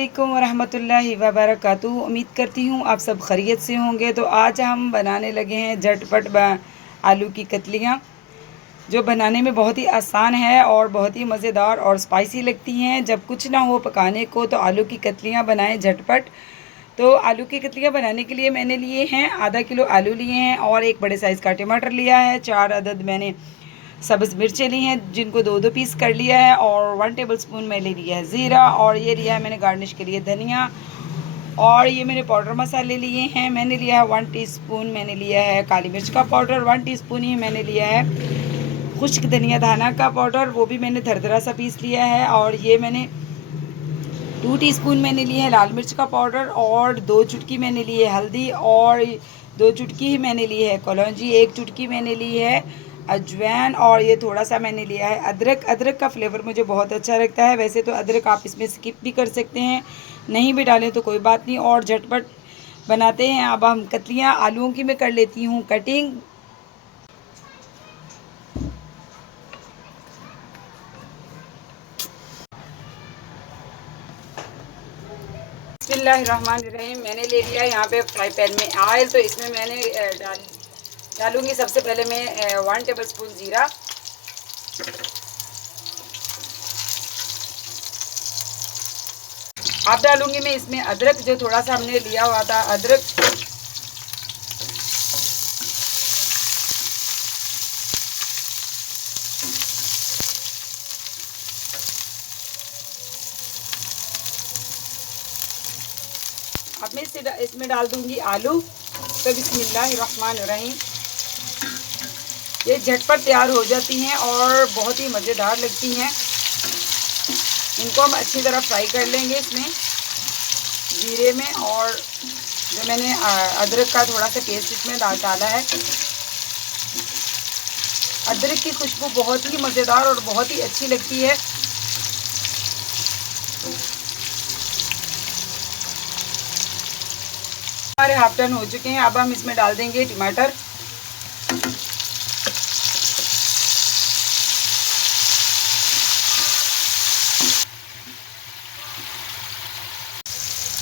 अस्सलामुअलैकुम वरहमतुल्लाहि वबरकातुहू। उम्मीद करती हूँ आप सब खैरियत से होंगे। तो आज हम बनाने लगे हैं झटपट आलू की कतलियाँ, जो बनाने में बहुत ही आसान है और बहुत ही मज़ेदार और स्पाइसी लगती हैं। जब कुछ ना हो पकाने को तो आलू की कतलियाँ बनाएं झटपट। तो आलू की कतलियाँ बनाने के लिए मैंने लिए हैं आधा किलो आलू लिए हैं और एक बड़े साइज़ का टमाटर लिया है। 4 अदद मैंने सब्ज़ मिर्चें ली हैं जिनको 2-2 पीस कर लिया है और 1 टेबलस्पून मैंने लिया है ज़ीरा और ये लिया है मैंने गार्निश के लिए धनिया। और ये मैंने पाउडर मसाले लिए हैं। मैंने लिया है 1 टीस्पून मैंने लिया है काली मिर्च का पाउडर, 1 टीस्पून ही मैंने लिया है खुश्क धनिया दाना का पाउडर, वो भी मैंने दरदरा सा पीस लिया है। और ये मैंने 2 टीस्पून मैंने लिए है लाल मिर्च का पाउडर और 2 चुटकी मैंने ली है हल्दी और 2 चुटकी ही मैंने ली है कलौंजी, 1 चुटकी मैंने ली है अजवाइन और ये थोड़ा सा मैंने लिया है अदरक। अदरक का फ्लेवर मुझे बहुत अच्छा लगता है। वैसे तो अदरक आप इसमें स्किप भी कर सकते हैं, नहीं भी डालें तो कोई बात नहीं। और झटपट बनाते हैं। अब हम कतलियाँ आलूओं की मैं कर लेती हूँ कटिंग। बिस्मिल्लाहिर्रहमानिर्रहीम। मैंने ले लिया यहाँ पे फ्राई पैन में ऑयल, तो इसमें मैंने डालूँगी सबसे पहले मैं 1 टेबलस्पून ज़ीरा, अब डालूँगी मैं इसमें अदरक जो थोड़ा सा हमने लिया हुआ था अदरक, अब मैं इसमें डाल दूँगी आलू। तो बिस्मिल्लाहिर्रहमानिर्रहीम। ये झटपट तैयार हो जाती हैं और बहुत ही मज़ेदार लगती हैं। इनको हम अच्छी तरह फ्राई कर लेंगे इसमें जीरे में। और जो मैंने अदरक का थोड़ा सा पेस्ट इसमें डाला है, अदरक की खुशबू बहुत ही मज़ेदार और बहुत ही अच्छी लगती है। हमारे हाफ टर्न हो चुके हैं। अब हम इसमें डाल देंगे टमाटर।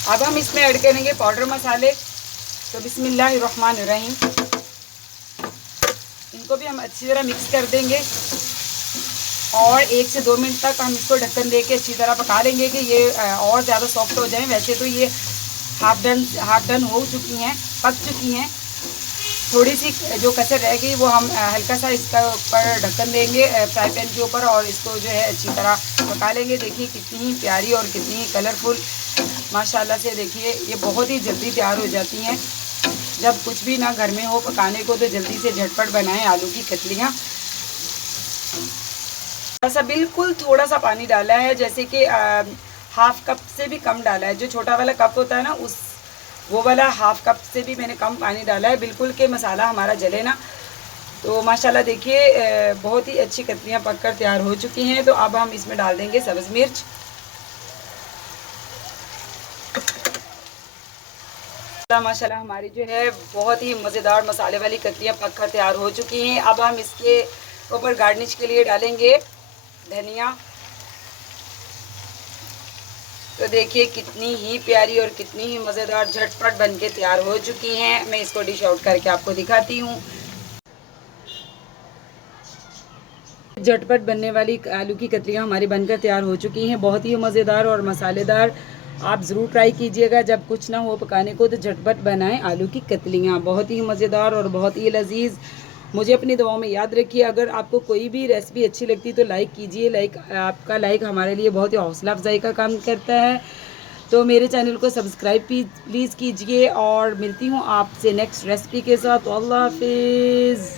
अब हम इसमें ऐड करेंगे पाउडर मसाले। तो बिस्मिल्लाहिर्रहमानिर्रहीम, इनको भी हम अच्छी तरह मिक्स कर देंगे और 1 से 2 मिनट तक हम इसको ढक्कन दे के अच्छी तरह पका लेंगे कि ये और ज़्यादा सॉफ्ट हो जाए। वैसे तो ये हाफ डन हो चुकी हैं, पक चुकी हैं। थोड़ी सी जो कसर रह गई वो हम हल्का सा इसका ऊपर ढक्कन देंगे फ्राई पैन के ऊपर और इसको जो है अच्छी तरह पका लेंगे। देखिए कितनी ही प्यारी और कितनी ही कलरफुल माशाल्लाह से, देखिए ये बहुत ही जल्दी तैयार हो जाती हैं। जब कुछ भी ना घर में हो पकाने को तो जल्दी से झटपट बनाएं आलू की कतलियाँ। ऐसा बिल्कुल थोड़ा सा पानी डाला है, जैसे कि हाफ कप से भी कम डाला है। जो छोटा वाला कप होता है ना वो वाला हाफ कप से भी मैंने कम पानी डाला है, बिल्कुल के मसाला हमारा जले ना। तो माशाल्लाह देखिए बहुत ही अच्छी कतलियाँ पककर तैयार हो चुकी हैं। तो अब हम इसमें डाल देंगे सब्ज़ मिर्च। माशाल्लाह हमारी जो है बहुत ही मज़ेदार मसाले वाली कतलियाँ पककर तैयार हो चुकी हैं। अब हम इसके ऊपर गार्निश के लिए डालेंगे धनिया। तो देखिए कितनी ही प्यारी और कितनी ही मज़ेदार झटपट बनके तैयार हो चुकी हैं। मैं इसको डिश आउट करके आपको दिखाती हूँ। झटपट बनने वाली आलू की कतलियाँ हमारी बनकर तैयार हो चुकी हैं, बहुत ही मज़ेदार और मसालेदार। आप ज़रूर ट्राई कीजिएगा। जब कुछ ना हो पकाने को तो झटपट बनाएं आलू की कतलियाँ, बहुत ही मज़ेदार और बहुत ही लजीज। मुझे अपनी दुआओं में याद रखिए। अगर आपको कोई भी रेसिपी अच्छी लगती तो लाइक कीजिए। आपका लाइक हमारे लिए बहुत ही हौसला अफजाई का काम करता है। तो मेरे चैनल को सब्सक्राइब प्लीज़ कीजिए और मिलती हूँ आपसे नेक्स्ट रेसिपी के साथ। अल्लाह हाफिज़।